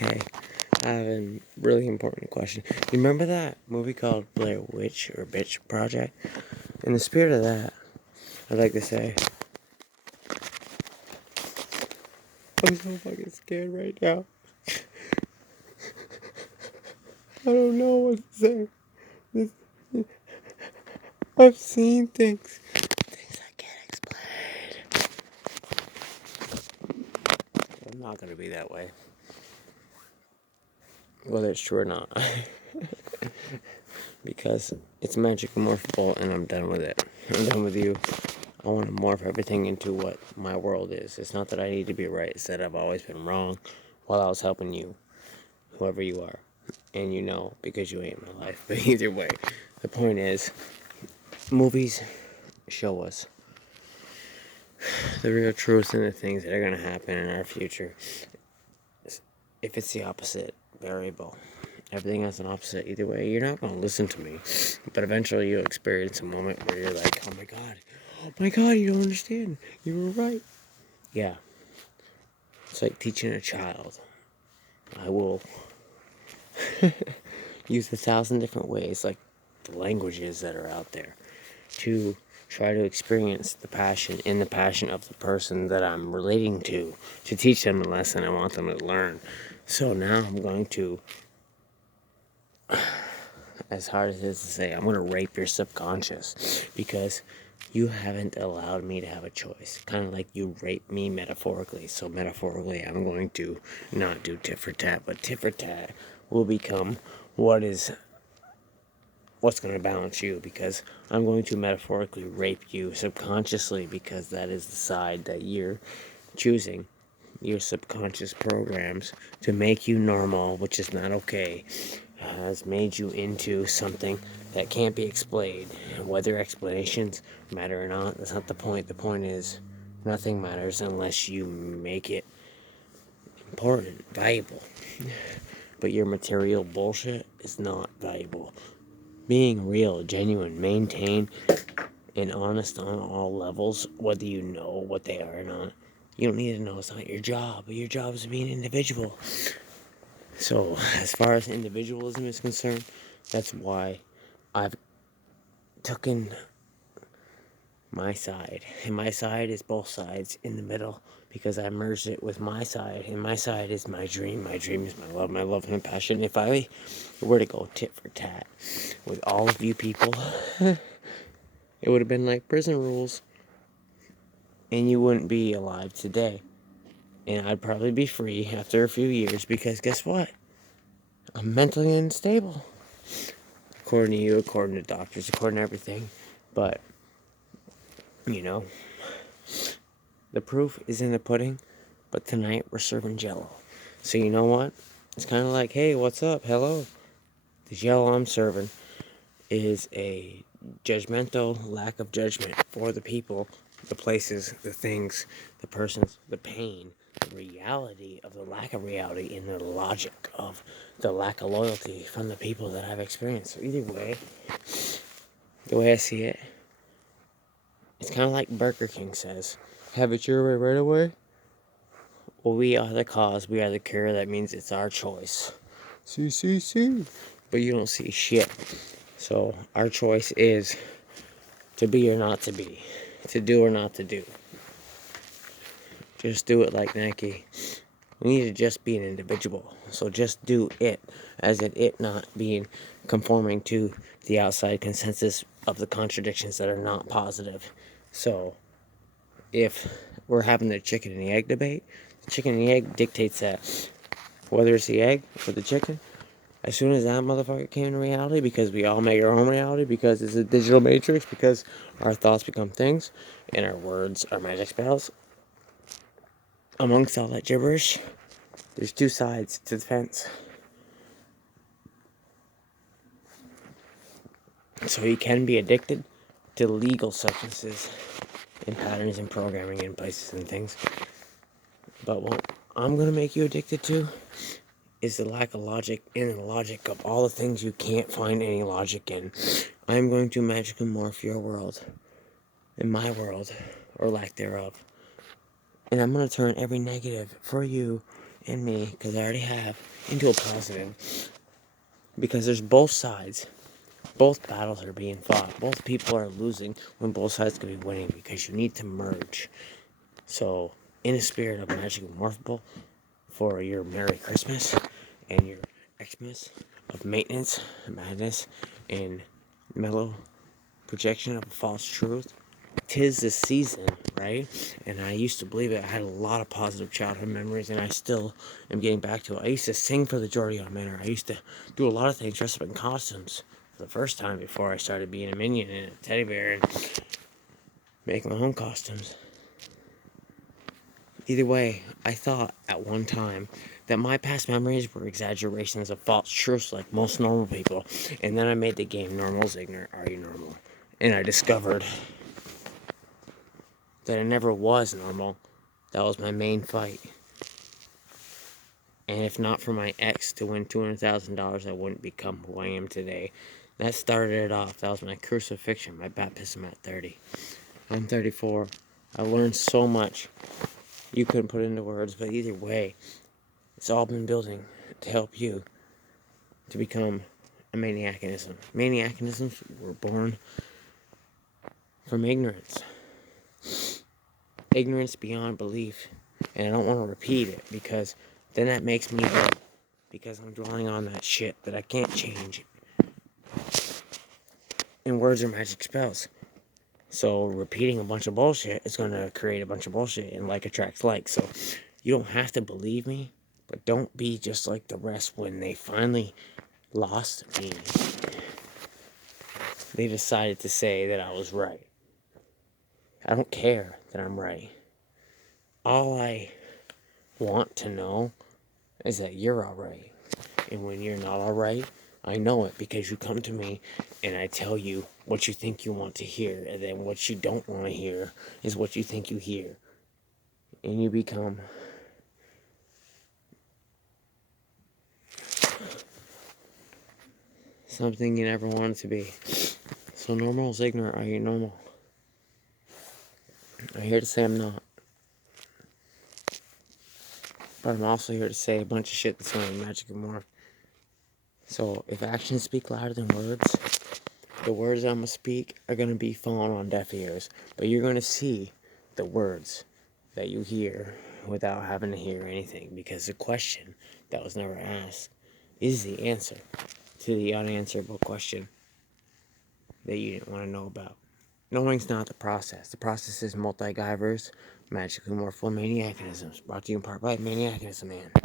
Hey, I have a really important question. You remember that movie called Blair Witch or Bitch Project? In the spirit of that, I'd like to say, I'm so fucking scared right now. I don't know what to say. This, I've seen things I can't explain. I'm not gonna be that way, whether it's true or not, because it's magic and morphable, and I'm done with it. I'm done with you. I want to morph everything into what my world is. It's not that I need to be right, it's that I've always been wrong while I was helping you, whoever you are. And you know, because you ain't my life. But either way, the point is, movies show us the real truth and the things that are going to happen in our future. If it's the opposite variable, everything has an opposite either way, you're not going to listen to me. But eventually you'll experience a moment where you're like, oh my god, you don't understand. You were right. Yeah. It's like teaching a child. I will use 1,000 different ways, like the languages that are out there, to try to experience the passion of the person that I'm relating to teach them a lesson I want them to learn. So now I'm going to, as hard as it is to say, I'm going to rape your subconscious because you haven't allowed me to have a choice. Kind of like you rape me metaphorically. So metaphorically, I'm going to not do tit for tat, but tit for tat will become what's going to balance you, because I'm going to metaphorically rape you subconsciously, because that is the side that you're choosing. Your subconscious programs to make you normal, which is not okay, has made you into something that can't be explained. Whether explanations matter or not, that's not the point. The point is, nothing matters unless you make it important, valuable. But your material bullshit is not valuable. Being real, genuine, maintain, and honest on all levels, whether you know what they are or not. You don't need to know, it's not your job. Your job is to be an individual. So, as far as individualism is concerned, that's why I've taken my side. And my side is both sides in the middle, because I merged it with my side. And my side is my dream. My dream is my love and passion. If I were to go tit for tat with all of you people, it would have been like prison rules. And you wouldn't be alive today. And I'd probably be free after a few years, because guess what? I'm mentally unstable. According to you, according to doctors, according to everything. But, you know, the proof is in the pudding. But tonight we're serving Jello. So you know what? It's kind of like, hey, what's up? Hello. The Jello I'm serving is a judgmental lack of judgment for the people, the places, the things, the persons, the pain, the reality of the lack of reality, and the logic of the lack of loyalty from the people that I've experienced. So either way, the way I see it, it's kind of like Burger King says, have it your way right away. Well, we are the cause, we are the cure. That means it's our choice. See. But you don't see shit. So our choice is to be or not to be, to do or not to do. Just do it like Nike. We need to just be an individual. So just do it, as in it not being conforming to the outside consensus of the contradictions that are not positive. So if we're having the chicken and the egg debate, the chicken and the egg dictates that. Whether it's the egg or the chicken, as soon as that motherfucker came to reality, because we all make our own reality, because it's a digital matrix, because our thoughts become things, and our words are magic spells, amongst all that gibberish, there's two sides to the fence. So you can be addicted to legal substances and patterns and programming and places and things. But what I'm going to make you addicted to is the lack of logic, and the logic of all the things you can't find any logic in. I'm going to magically morph your world and my world, or lack thereof. And I'm going to turn every negative for you in me, because I already have, into a positive. Because there's both sides. Both battles are being fought. Both people are losing when both sides could be winning, because you need to merge. So, in the spirit of Magic and Morphable, for your Merry Christmas and your Xmas of maintenance, madness, and mellow projection of a false truth, 'tis the season, right? And I used to believe it. I had a lot of positive childhood memories, and I still am getting back to it. I used to sing for the Jordion Manor. I used to do a lot of things, dress up in costumes for the first time before I started being a minion and a teddy bear and make my own costumes. Either way, I thought at one time that my past memories were exaggerations of false truths like most normal people, and then I made the game Normal's Ignorant, Are You Normal? And I discovered that I never was normal. That was my main fight. And if not for my ex to win $200,000, I wouldn't become who I am today. That started it off. That was my crucifixion, my baptism at 30. I'm 34. I learned so much. You couldn't put it into words, but either way, it's all been building to help you to become a maniacism. Maniacisms were born from ignorance. Ignorance beyond belief. And I don't want to repeat it, because then that makes me ill. Because I'm dwelling on that shit that I can't change. And words are magic spells. So repeating a bunch of bullshit is going to create a bunch of bullshit, and like attracts like. So you don't have to believe me, but don't be just like the rest. When they finally lost me, they decided to say that I was right. I don't care that I'm right. All I want to know is that you're alright. And when you're not alright, I know it, because you come to me and I tell you what you think you want to hear, and then what you don't want to hear is what you think you hear. And you become something you never wanted to be. So Normal is ignorant. Are you normal? I'm here to say I'm not. But I'm also here to say a bunch of shit that's only magic and more. So if actions speak louder than words, the words I'm going to speak are going to be falling on deaf ears. But you're going to see the words that you hear without having to hear anything. Because the question that was never asked is the answer to the unanswerable question that you didn't want to know about. Knowing's not the process. The process is multi-givers, magically morphable maniacisms. Brought to you in part by Maniacism Man.